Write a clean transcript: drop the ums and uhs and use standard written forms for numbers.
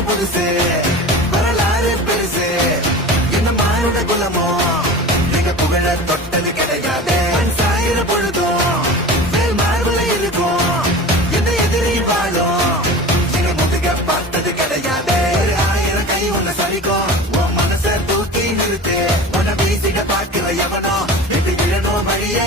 காலம் புதுசு வரலாறு பெருசு என்ன மானுட குலமோ நீங்க புகழ தொட்டது கிடையாது சாயிர பொழுதும் மேல் மார்புல இருக்கும் என்ன எதிரி வாழும் நீங்க முதுக பார்த்தது கிடையாது 1000 கை உன்னை சரிக்கும் உன் மனச தூக்கி நிறுத்து உன்னை வீசிட பாக்குற எவனோ எப்படி விழணும் வழியே